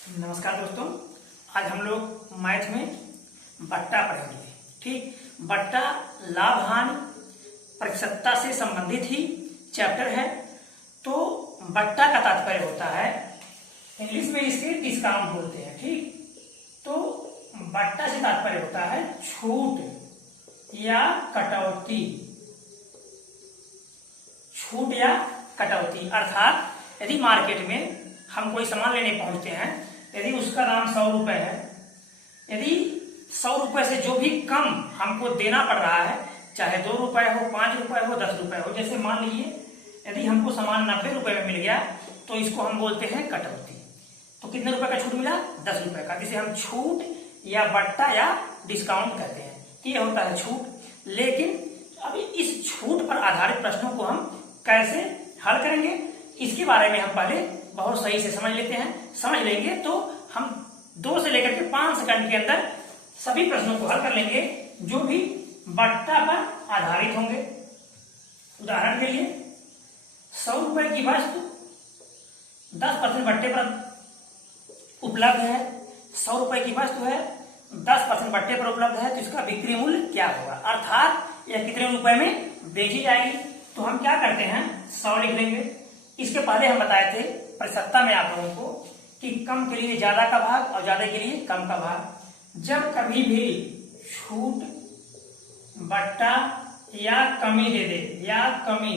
नमस्कार दोस्तों, आज हम लोग मैथ में बट्टा पढ़ेंगे। ठीक, बट्टा लाभ हानि प्रतिशतता से संबंधित ही चैप्टर है। तो बट्टा का तात्पर्य होता है, इंग्लिश में इसके डिस्काउंट बोलते हैं। ठीक, तो बट्टा से तात्पर्य होता है छूट या कटौती। छूट या कटौती अर्थात यदि मार्केट में हम कोई सामान लेने पहुंचते हैं, यदि उसका दाम 100 रुपए है, यदि 100 रुपए से जो भी कम हमको देना पड़ रहा है, चाहे 2 रुपए हो, 5 रुपए हो, 10 रुपए हो, जैसे मान लीजिए यदि हमको सामान 90 रुपए में मिल गया तो इसको हम बोलते हैं कटौती। तो कितने रुपए का छूट मिला? 10 रुपए का, जिसे हम छूट या बट्टा या डिस्काउंट कहते हैं। ये होता है छूट। लेकिन अभी इस छूट पर आधारित प्रश्नों को हम कैसे हल करेंगे, इसके बारे में हम पहले बहुत सही से समझ लेते हैं। समझ लेंगे तो हम 2 से लेकर के 5 सेकंड के अंदर सभी प्रश्नों को हल कर लेंगे जो भी बट्टा पर आधारित होंगे। उदाहरण के लिए 100 रुपए की वस्तु 10% बट्टे पर उपलब्ध है। 100 रुपए की वस्तु है, 10% बट्टे पर उपलब्ध है, तो इसका बिक्री मूल्य क्या होगा, अर्थात यह कितने रुपए में बेची जाएगी। तो हम क्या करते हैं, 100 लिख लेंगे। इसके पहले हम बताए थे प्रतिशतता में आप लोगों को कि कम के लिए ज्यादा का भाग और ज्यादा के लिए कम का भाग। जब कभी भी छूट, बट्टा या कमी दे दे, या कमी,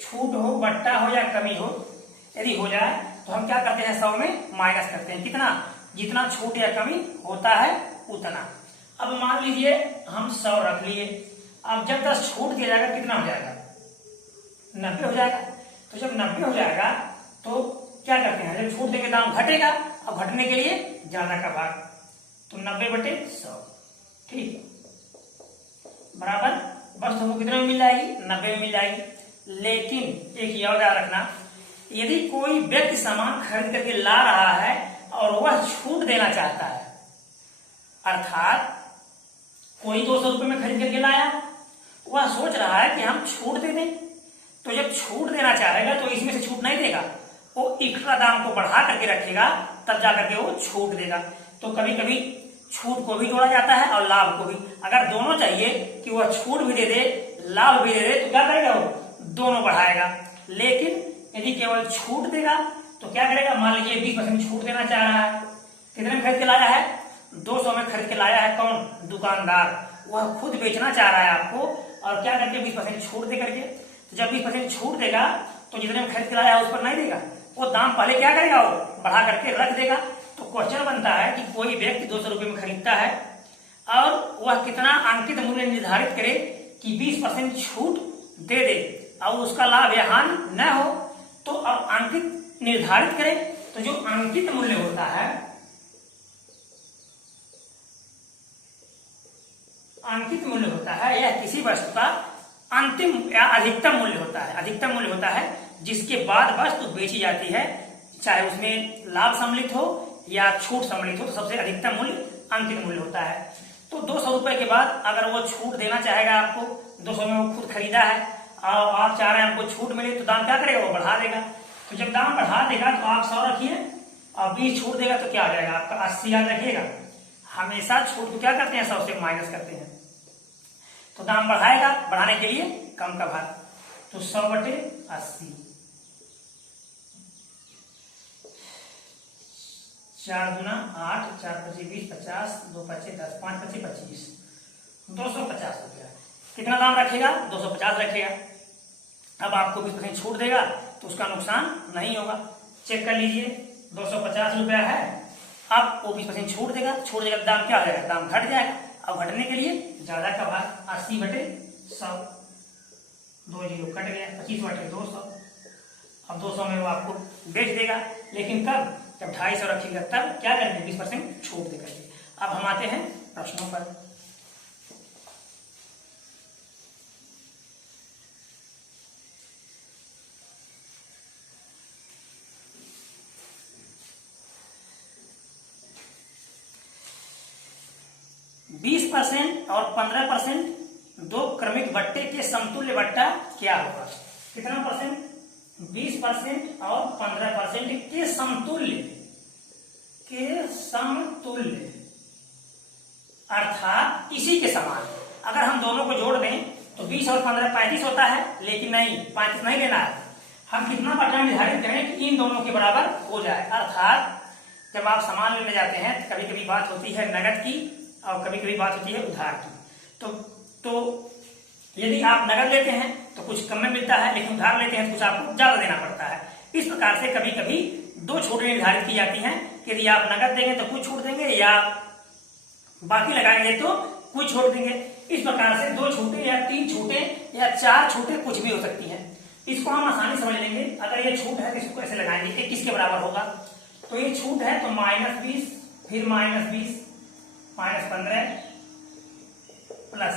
छूट हो, बट्टा हो या कमी हो, यदि हो जाए तो हम क्या करते हैं, 100 में माइनस करते हैं। कितना? जितना छूट या कमी होता है उतना। अब मान लीजिए हम 100 रख लिए। अब जब 10 छूट दिया जाएगा कितना हो जाएगा? 90 हो जाएगा। तो जब 90 हो जाएगा तो क्या करते हैं, जब छूट देंगे दाम घटेगा, अब घटने के लिए ज्यादा का भाग, तो 90/100। ठीक, बराबर बस हमको कितने में मिल जाएगी? 90 में मिल जाएगी। लेकिन एक याद रखना, यदि कोई व्यक्ति सामान खरीद करके ला रहा है और वह छूट देना चाहता है, अर्थात कोई 200 रुपये में खरीद करके लाया, वह सोच रहा है कि हम छूट दे दें, तो जब छूट देना चाहेगा तो इसमें से छूट नहीं देगा, वो एक्स्ट्रा दाम को बढ़ा करके रखेगा, तब जाकर के वो छूट देगा। तो कभी कभी छूट को भी जोड़ा जाता है और लाभ को भी। अगर दोनों चाहिए कि वह छूट भी दे दे, लाभ भी दे दे, तो क्या करेगा, वो दोनों बढ़ाएगा। लेकिन यदि केवल छूट देगा तो क्या करेगा, मान लीजिए 20% छूट देना चाह रहा है, कितने में खरीद के लाया है? 200 में खरीद के लाया है। कौन? दुकानदार। वह खुद बेचना चाह रहा है आपको, और क्या करके 20% छूट दे करके। तो जब 20% छूट देगा तो जितने में खरीद के लाया है उस पर नहीं देगा, वो दाम पहले क्या करेगा, वो बढ़ा करके रख देगा। तो क्वेश्चन बनता है कि कोई व्यक्ति 200 रुपये में खरीदता है और वह कितना अंकित मूल्य निर्धारित करे कि 20% छूट दे दे और उसका लाभ या हानि न हो, तो अब अंकित निर्धारित करे। तो जो अंकित मूल्य होता है, अंकित मूल्य होता है, यह किसी वस्तु का अंतिम या अधिकतम मूल्य होता है। अधिकतम मूल्य होता है जिसके बाद वस्तु बेची जाती है, चाहे उसमें लाभ सम्मिलित हो या छूट सम्मिलित हो, तो सबसे अधिकतम मूल्य अंकित मूल्य होता है। तो 200 रुपए के बाद अगर वो छूट देना चाहेगा आपको, 200 में वो खुद खरीदा है और आप चाह रहे हैं हमको छूट मिले, तो दाम क्या करेगा, वो बढ़ा देगा। तो जब दाम बढ़ा देगा तो आप 100 रखिए और 20 छूट देगा तो क्या आ जाएगा आपका? 80। याद रखिएगा, हमेशा छूट को क्या करते हैं, 100 से माइनस करते हैं। तो दाम बढ़ाएगा, बढ़ाने के लिए कम का भाग, तो 100/80। 4 दूना 8, 4 पच्चीस 20, 50, 2 पच्चीस 10, 5 पच्चीस 25, 250 रुपया। कितना दाम रखेगा? 250 रखेगा। अब आपको 20% छूट देगा तो उसका नुकसान नहीं होगा। चेक कर लीजिए, 250 रुपया है, अब वो 20% छूट देगा, तो दाम क्या हो जाएगा, दाम घट जाएगा। अब घटने के लिए ज्यादा का भाग 80/100, 2 जीरो कट गया, 25/200। अब 200 में वो आपको बेच देगा, लेकिन कब? जब 250 रखिएगा तब क्या करेंगे, 20% छूट दे करके। अब हम आते हैं प्रश्नों पर। %20 और 15% दो क्रमिक बट्टे के समतुल्य बट्टा क्या होगा? कितना परसेंट? 20% और 15% के समतुल्य समतुल्य अर्थात इसी के समान। अगर हम दोनों को जोड़ दें तो 20 और 15 35 होता है, लेकिन नहीं 35 नहीं लेना है, हम कितना बटा निर्धारित करें कि इन दोनों के बराबर हो जाए। अर्थात जब आप सामान लेने जाते हैं तो कभी कभी बात होती है नगद की और कभी कभी बात होती है उधार की। तो यदि आप नगद लेते हैं तो कुछ कम में मिलता है, लेकिन उधार लेते हैं तो कुछ आपको ज्यादा देना पड़ता है। इस प्रकार से कभी कभी दो छूटें निर्धारित की जाती हैं कि यदि आप नगद देंगे तो कुछ छूट देंगे या बाकी लगाएंगे तो कुछ छोड़ देंगे। इस प्रकार से दो छूटें या तीन छूटें या चार छूटें कुछ भी हो सकती हैं। इसको हम आसानी समझ लेंगे। अगर ये छूट है तो इसको कैसे लगाएंगे, ये किसके बराबर होगा। तो ये छूट है तो -20 फिर -20 -15 प्लस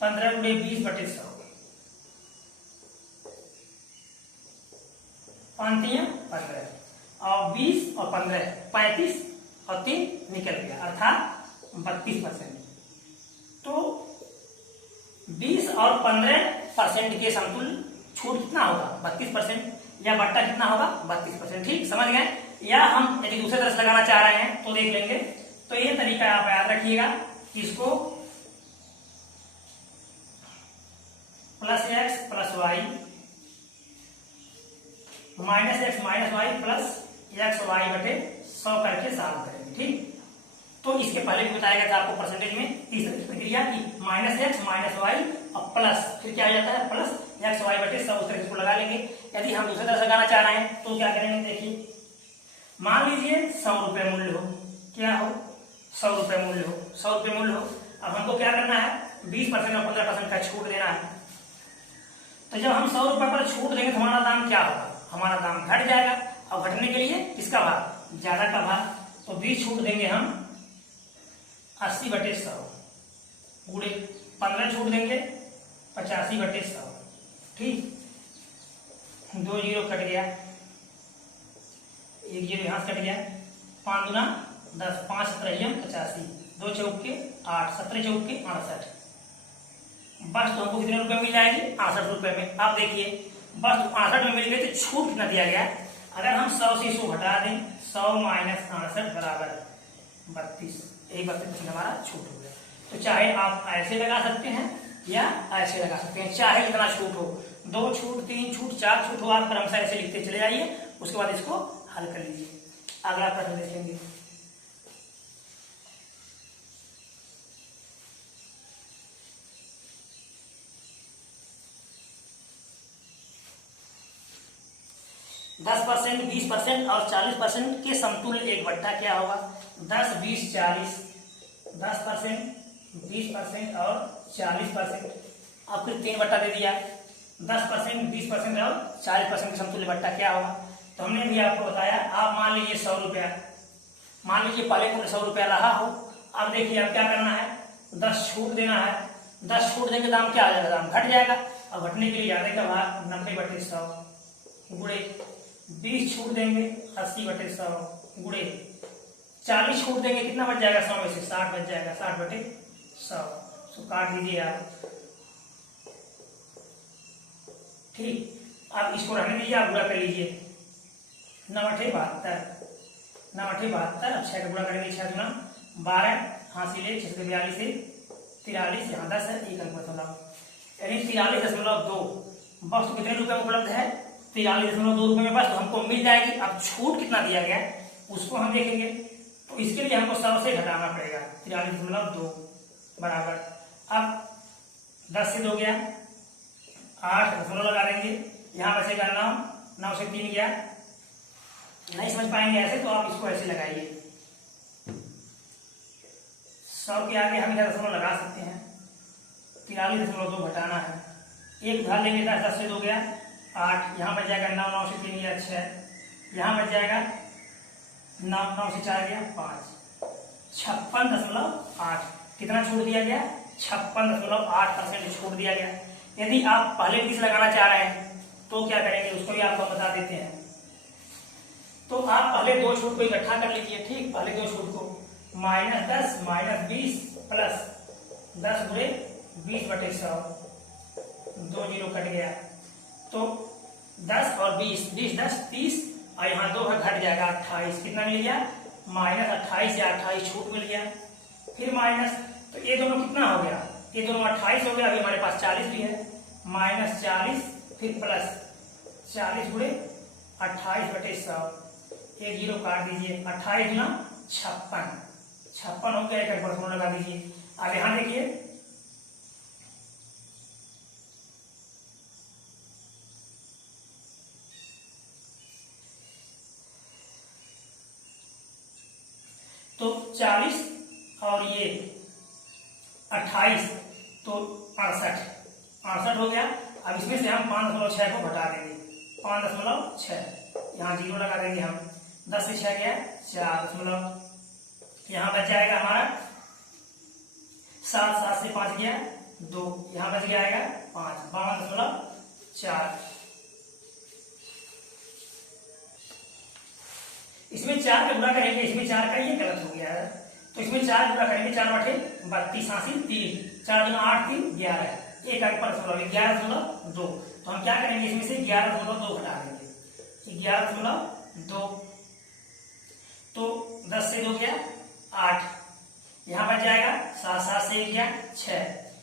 15 गुणे 20/100 15 और 20 और 15 35 और 3 निकल गया अर्थात 32%। तो 20 और 15% के समतुल्य छूट कितना होगा 32% या बट्टा कितना होगा 32%। ठीक समझ गए। या हम यदि दूसरे तरह से लगाना चाह रहे हैं तो देख लेंगे। तो ये तरीका आप याद रखिएगा, इसको +x + y -x - y plus xy/100 करके सॉल्व करेंगे। ठीक, तो इसके पहले भी बताया गया था आपको परसेंटेज में तीसरी प्रक्रिया की -x - y और प्लस फिर क्या आ जाता है प्लस xy/100। उस तरह इसको लगा लेंगे। यदि हम दूसरी तरह से लगाना चाह रहे हैं तो क्या करेंगे, देखिए मान लीजिए 100 रुपये मूल्य हो, क्या हो 100 रुपये मूल्य हो, 100 रुपये मूल्य हो। अब हमको क्या करना है 20% और 15% का छूट देना है। तो जब हम 100 रुपये पर छूट देंगे तो हमारा दाम क्या होगा, हमारा दाम घट जाएगा। और घटने के लिए किसका भाग, ज्यादा का भाग। तो 20 छूट देंगे हम 80/100 गुणे 15 छूट देंगे 85/100। ठीक, 2 जीरो कट गया, 1 जीरो यहां से कट गया, 5 दूना 10, 5 7 85, 2 चौके 8, 17 चौके 68। बस तो हमको कितने रुपए मिल जाएगी 68 रुपए में। आप देखिए बस 68 में मिल गई तो छूट कितना दिया गया। अगर हम 100 से 100 हटा दें 100 - 68 बराबर 32, 32% हमारा छूट हो गया। तो चाहे आप ऐसे लगा सकते हैं या ऐसे लगा सकते हैं, चाहे कितना छूट हो, 2 छूट 3 छूट 4 छूट हो, आप क्रमशः ऐसे लिखते चले जाइए। उसके बाद इसको हल कर लीजिए। अगला प्रश्न देखेंगे। दस 20% और 40% के समतुल्य एक बट्टा क्या होगा। 10 20 40, 10%, 20% और 40%। आपको 3 बट्टा दे दिया। 10%, 20% और 40% के समतुल्य बट्टा क्या होगा। तो हमने भी आपको बताया। आप मान लीजिए 100 रुपया, मान लीजिए पहले पूरे 100 रुपया रहा हो। अब देखिए अब क्या करना है, 10 छूट देना है। 10 छूट देंगे दाम क्या आ जाएगा, दाम घट जाएगा। और घटने के लिए आधे का भाग 90/100 गुणे 20 छूट देंगे 80/100 गुणे 40 छूट देंगे, कितना बच जाएगा 100 में से 60 बच जाएगा, 60/100। तो काट दीजिए आप। ठीक, अब इसको रहने दीजिए, आप गुणा कर लीजिए। 9 × 8 = 72, 9 × 8 = 72। अब 6 का गुणा करेंगे, 6 × 12 हासिल 6 से 42 से 43, यहाँ 10 है, 1 अंक बचा यानी 43.2। बस कितने रुपए में उपलब्ध है 43.2 रुपए में। बस तो हमको मिल जाएगी। अब छूट कितना दिया गया उसको हम देखेंगे। तो इसके लिए हमको 100 से घटाना पड़ेगा। 43.2 बराबर, अब 10 से 2 गया, 8 दशमलव लगा देंगे, यहाँ बचेगा 9, 9 से 3 गया। नहीं समझ पाएंगे ऐसे तो आप इसको ऐसे लगाइए। 100 के आगे हम इधर दशमलव लगा सकते हैं। 43.2 घटाना है, एक उधार लेंगे 10 से 2 गया 8, यहाँ बच जाएगा 9, 9 से 3 गया 6, यहाँ बच जाएगा 9, 9 से 4 गया 5, 56.8। कितना छूट दिया गया 56.8% छूट दिया गया। यदि आप पहले 20 लगाना चाह रहे हैं तो क्या करेंगे उसको भी आपको बता देते हैं। तो आप पहले 2 छूट को इकट्ठा कर लीजिए। ठीक, पहले 2 छूट को -10 -20 प्लस 10 गुणे 20/100, 2 जीरो कट गया। तो 10 और 20, 20 10 30 और यहाँ 2 है, घट जाएगा 28, कितना मिल गया -28 या 28 छूट मिल गया, फिर माइनस, तो ये दोनों कितना हो गया, ये दोनों 28 हो गया, अभी हमारे पास 40 भी है, -40 फिर प्लस 40 गुणे 28/100, एक जीरो काट दीजिए, 28 गुना 56 हो गया, एक परसेंट लगा दीजिए। अब यहां देखिए तो 40 और ये 28 तो 68 हो गया। अब इसमें से हम 5.6 को घटा देंगे, 5.6, यहाँ जीरो लगा देंगे हम, 10 से 6 गया 4, यहाँ बच जाएगा हमारा 7, 7 से 5 गया 2, यहाँ बच गया आएगा 5, 52.4। इसमें 4 का गुणा करेंगे, इसमें 4 का ये गलत हो गया है, तो इसमें 4 गुणा करेंगे, 4 बटे 32, 3, 4 दूना 8, 3, 11, एक आगे पर 11.2, तो हम क्या करेंगे, इसमें से 11.2 घटा देंगे, 11.2, तो 10 से 2 गया 8, यहाँ बच जाएगा 7, 7 से 1 गया 6,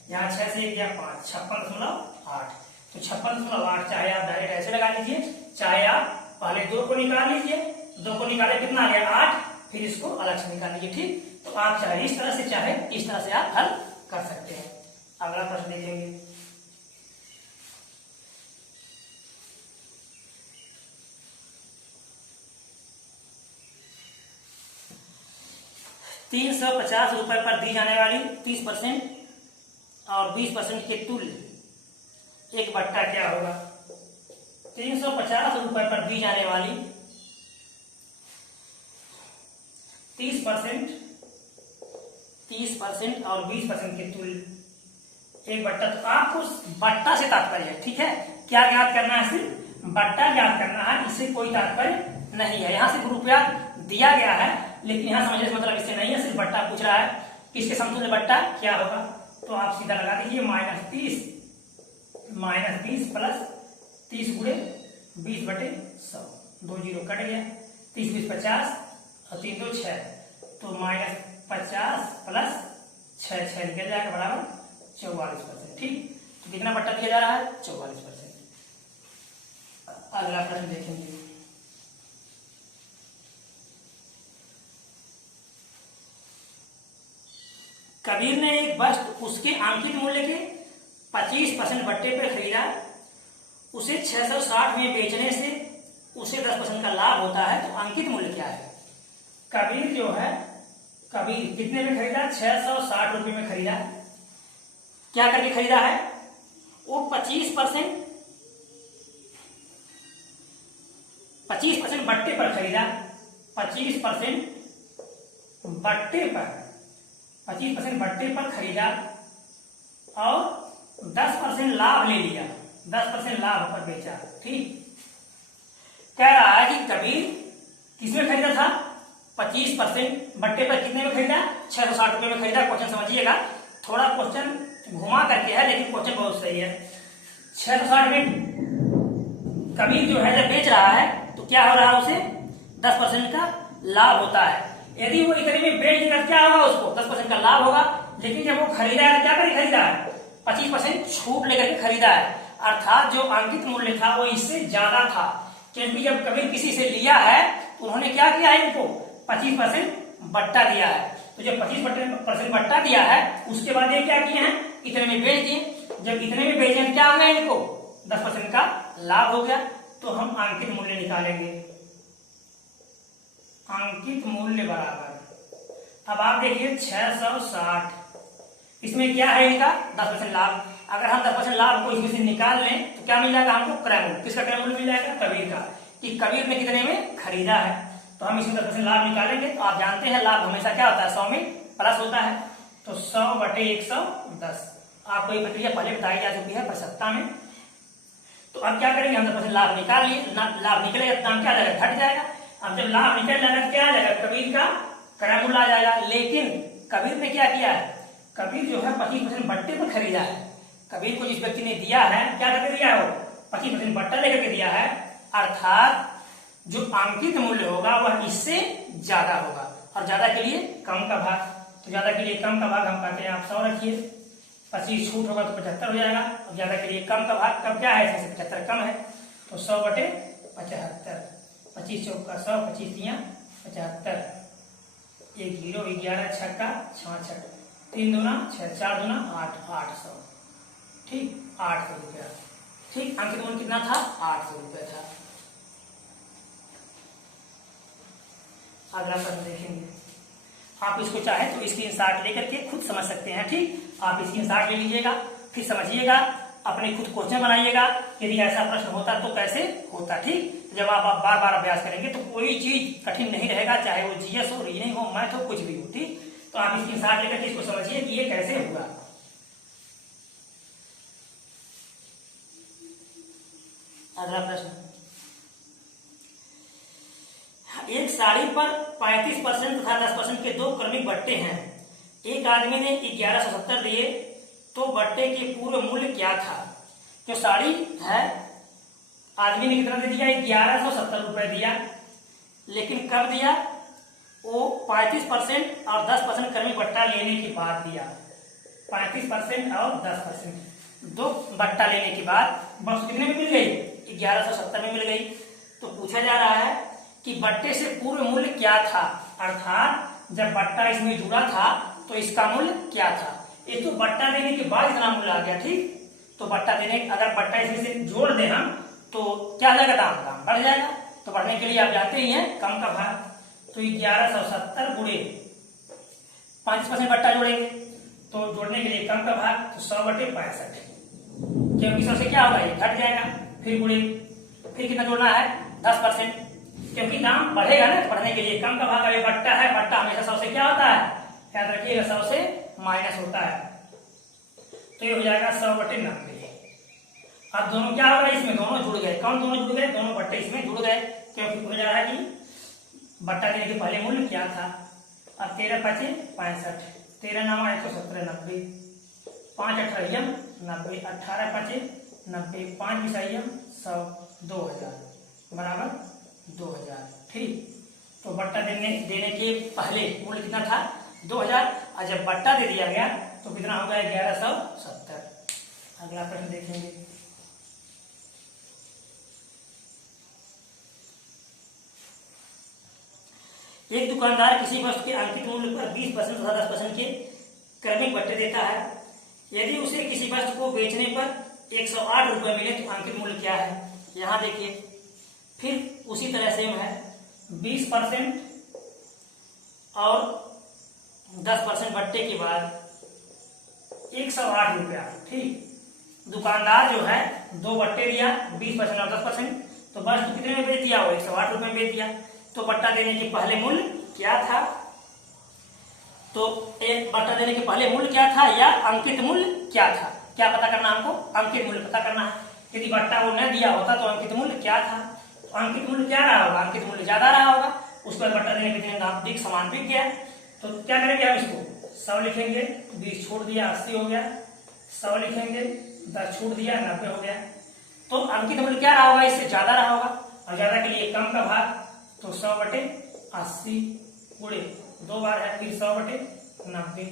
यहाँ 6 से 1 गया 5, 56.8, तो 56.8 चाहे आप डायरेक्ट ऐसे लगा लीजिए, चाहे आप पहले 2 को निकाल लीजिए, 2 को निकाले कितना आ गया 8, फिर इसको अलग से निकाल लीजिए, ठीक। तो आप चाहे इस तरह से चाहे इस तरह से आप हल कर सकते हैं। अगला प्रश्न देखेंगे, ₹350 पर दी जाने वाली 30% और 20% के तुल्य एक बट्टा क्या होगा। ₹350 पर दी जाने वाली 30% और 20% के तुल्य एक बट्टा, तो आपको बट्टा से तात्पर्य है, ठीक है, क्या ज्ञात करना है, सिर्फ बट्टा ज्ञात करना है, इससे कोई तात्पर्य नहीं है। यहाँ से रुपया दिया गया है, लेकिन यहाँ समझने से मतलब इससे नहीं है, सिर्फ बट्टा पूछ रहा है, किसके समतुल्य बट्टा क्या होगा, तो आप सीधा लगा दीजिए -30 प्लस 30 गुणे 20/100, 2 जीरो कट गया, 30 20 50 और 3 2 6, तो -50 प्लस 6 निकल जाएगा बराबर 44%, ठीक। तो कितना बट्टा दिया जा रहा है 44%। अगला प्रश्न देखेंगे, कबीर ने एक वस्तु उसके अंकित मूल्य के 25% बट्टे पर खरीदा, उसे 660 में बेचने से उसे 10% का लाभ होता है, तो अंकित मूल्य क्या है। कबीर जो है, कबीर कितने में खरीदा, 660 रुपए में खरीदा, क्या करके खरीदा है, वो 25% बट्टे पर खरीदा, 25% बट्टे पर खरीदा और 10% लाभ ले लिया, 10% लाभ पर बेचा, ठीक। कह रहा है कि कबीर किसमें खरीदा था, 25% बट्टे पर कितने में खरीदा, 660 रुपए में खरीदा। क्वेश्चन समझिएगा, थोड़ा क्वेश्चन घुमा करके है, लेकिन क्वेश्चन बहुत सही है। 660 में कबीर जो है जब बेच रहा है, तो क्या हो रहा है, उसे 10% का लाभ होता है। यदि वो इतने में बेच देगा क्या होगा, उसको 10% का लाभ होगा, लेकिन जब वो खरीदा है, क्या करके खरीदा है, 25% छूट लेकर के खरीदा है, अर्थात जो अंकित मूल्य था वो इससे ज्यादा था, क्योंकि जब कबीर किसी से लिया है तो उन्होंने क्या किया है, इनको 25% बट्टा दिया है। तो जब 25% बट्टा दिया है, उसके बाद ये क्या किए हैं, इतने में बेच दिए। जब इतने में बेचे क्या हो गया, इनको 10% का लाभ हो गया। तो हम अंकित मूल्य निकालेंगे, अंकित मूल्य बराबर, अब आप देखिए 660, इसमें क्या है इनका 10% लाभ। अगर हम 10% लाभ को इसमें से निकाल लें तो क्या मिल जाएगा हमको, क्रय मूल्य। किसका क्रय मूल्य मिल जाएगा, कबीर का, कि कबीर ने कितने में खरीदा है। तो हम इसमें 10% लाभ निकालेंगे, तो आप जानते हैं लाभ हमेशा क्या होता है, 100 में प्लस होता है, तो 100/110। आपको ये प्रक्रिया पहले बताई जा चुकी है परीक्षा में। तो अब क्या करेंगे, हम 10% लाभ निकाल लिए, लाभ निकलेगा तो दाम क्या आ जाएगा, घट जाएगा। अब जब लाभ निकल जाएगा क्या आ जाएगा, कबीर का क्रय मूल्य आ जाएगा। लेकिन कबीर ने क्या किया है, कबीर जो है 25% बट्टे पर खरीदा है। कबीर को जिस व्यक्ति ने दिया है, क्या करके दिया है, वो 25% बट्टा लेकर के दिया है, अर्थात जो अंकित मूल्य होगा वह इससे ज्यादा होगा, और ज्यादा के लिए कम का भाग। तो ज्यादा के लिए कम का भाग हम कहते हैं आप 100 रखिए, 25 छूट होगा तो 75 हो जाएगा। और ज्यादा के लिए कम का भाग कब क्या है, इसमें से 75 कम है तो 100/75, 25 चौका 100, 25 तियां 75, 1 0, 11 छक्का 66, 3 दूना 6, 4 दूना 8, 800। ठीक, 800 रुपया। ठीक, अंकित मूल्य कितना था, 800 रुपया था। अगला प्रश्न देखेंगे। आप इसको चाहे तो स्क्रीनशॉट लेकर के खुद समझ सकते हैं। ठीक, आप स्क्रीनशॉट ले लीजिएगा, फिर समझिएगा, अपने खुद क्वेश्चन बनाइएगा। यदि ऐसा प्रश्न होता तो कैसे होता। ठीक, जब आप बार बार अभ्यास करेंगे तो कोई चीज कठिन नहीं रहेगा, चाहे वो जीएस हो, रीजनिंग हो, मैथ हो, कुछ भी हो। ठीक, तो आप स्क्रीनशॉट लेकर के इसको समझिए कि ये कैसे होगा। अगला प्रश्न, एक साड़ी पर 35% तथा 10% के दो क्रमिक बट्टे हैं। एक आदमी ने 1170 दिए तो बट्टे के पूर्व मूल्य क्या था। जो साड़ी है, आदमी ने कितना दे दिया, 1170 रुपए दिया, लेकिन कब दिया, वो 35% और 10% क्रमिक बट्टा लेने के बाद दिया। 35% और 10% दो बट्टा लेने के बाद बस कितने में मिल गई, 1170 में मिल गई। तो पूछा जा रहा है कि बट्टे से पूर्व मूल्य क्या था, अर्थात जब बट्टा इसमें जुड़ा था तो इसका मूल्य क्या था। ये तो बट्टा देने के बाद इतना मूल्य आ गया। ठीक, तो बट्टा देने, अगर बट्टा इसमें से जोड़ दें हम तो क्या हो जाएगा, दाम बढ़ जाएगा। तो बढ़ने के लिए आप जानते ही हैं कम का भाग, तो 1170 गुणे 5% बट्टा जोड़ेंगे तो जोड़ने के लिए कम का भाग, तो 100/65, क्योंकि 100 से क्या होगा, ये घट जाएगा। फिर गुणे, फिर कितना जोड़ना है, 10%, क्योंकि दाम बढ़ेगा ना, बढ़ने के लिए कम का भाग। अभी बट्टा है, बट्टा हमेशा 100 से क्या होता है, याद रखिएगा, 100 से माइनस होता है। तो ये हो जाएगा 100/90। अब दोनों क्या होगा, इसमें दोनों जुड़ गए। कौन दोनों जुड़ गए, दोनों बट्टे इसमें जुड़ गए, क्योंकि हो जा रहा है कि बट्टा देने के पहले मूल्य क्या था। अब 13×5 = 65, 13×9 = 117, 90, 5×8 = 90, 18×5 = 90, 5×20 = 100, 2000 बराबर 2000। ठीक, तो बट्टा देने के पहले मूल्य कितना था, 2000, और जब बट्टा दे दिया गया तो कितना हो गया, 1170। अगला प्रश्न देखेंगे। एक दुकानदार किसी वस्तु के अंकित मूल्य पर 20% तथा 10% के क्रमिक बट्टे देता है। यदि उसे किसी वस्तु को बेचने पर 108 रुपए मिले तो अंकित मूल्य क्या है। यहाँ देखिए, फिर उसी तरह सेम है, 20% और 10% बट्टे के बाद 108 रुपया। ठीक, दुकानदार जो है दो बट्टे दिया, 20% और 10%, तो वस्तु कितने में बेच दिया, वो 108 रुपए में बेच दिया। तो बट्टा देने के पहले मूल्य क्या था, तो एक बट्टा देने के पहले मूल्य क्या था या अंकित मूल्य क्या था, क्या पता करना हमको, अंकित मूल्य पता करना है। यदि बट्टा वो न दिया होता तो अंकित मूल्य क्या था, तो अंकित मूल्य क्या रहा होगा, अंकित मूल्य ज्यादा रहा होगा। उस पर बट्टा देने के दिन बिक सामान बिक गया, तो क्या करेंगे हम, इसको 100 लिखेंगे, 20 छोड़ दिया 80 हो गया, 100 लिखेंगे, 10 छूट दिया 90 हो गया। तो अंकित मूल्य क्या रहा होगा, इससे ज्यादा रहा होगा, और ज्यादा के लिए कम का भाग, तो 100/80 गुणे 2 बार है, फिर 100/90,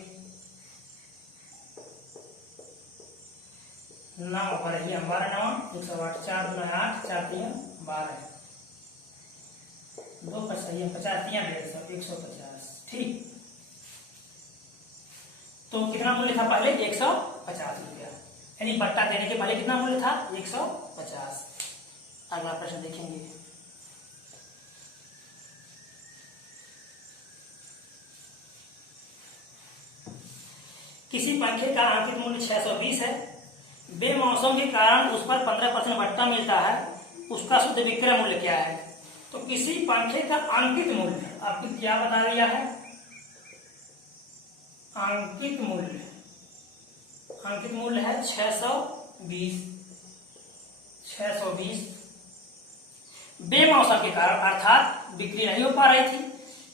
9 पर ही 12 9 108, 4 2 8, 4 3 12, 2 5 50 3 150, 150। ठीक, तो कितना मूल्य था पहले, 150 रुपया, यानी बट्टा देने के पहले कितना मूल्य था, 150। अगला प्रश्न देखेंगे। किसी पंखे का अंकित मूल्य 620 है, बेमौसम के कारण उस पर 15% बट्टा मिलता है, उसका शुद्ध विक्रय मूल्य क्या है। तो किसी पंखे का अंकित मूल्य आपको क्या बता दिया है, अंकित मूल्य है 620। बेमौसम के कारण अर्थात बिक्री नहीं हो पा रही थी,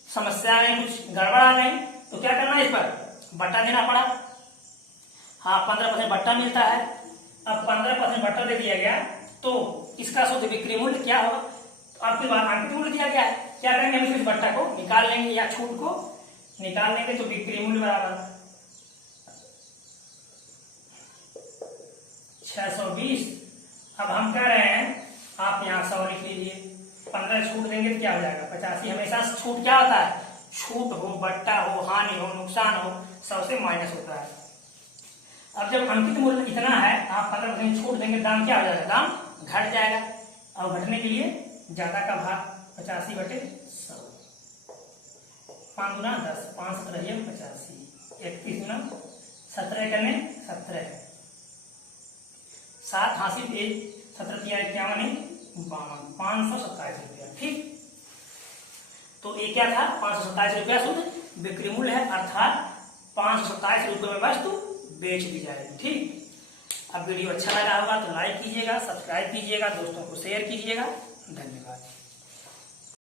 समस्या में कुछ गड़बड़ आ गई, तो क्या करना, इस पर बट्टा देना पड़ा। हाँ, 15% बट्टा मिलता है। अब 15% बट्टा दे दिया गया तो इसका शुद्ध बिक्री मूल्य क्या होगा, तो आपके बाद अंकित मूल्य दिया गया है, क्या करेंगे हम इस बट्टा को निकाल लेंगे या छूट को निकाल लेंगे, तो बिक्री मूल्य बराबर 620। अब हम कह रहे हैं आप यहाँ 100 लिख लीजिए, 15 छूट देंगे तो क्या हो जाएगा 85। हमेशा छूट क्या होता है, छूट हो, बट्टा हो, हानि हो, नुकसान हो, 100 से माइनस होता है। अब जब अंकित मूल्य इतना है, आप 15% छूट देंगे, दाम क्या हो जाएगा, दाम घट जाएगा। और घटने के लिए ज्यादा का भाग 85/100, 5 गुना 10, 5 रहिए 85, 31 गुना 17 करने 17, 7 हासिल 17 किया 51, 527 रुपया। ठीक, तो ये क्या था, 527 रुपया शुद्ध बिक्री मूल्य है, अर्थात 527 रुपये में वस्तु बेच दी जाएगी। ठीक, अब वीडियो अच्छा लगा होगा तो लाइक कीजिएगा, सब्सक्राइब कीजिएगा, दोस्तों को शेयर कीजिएगा। धन्यवाद।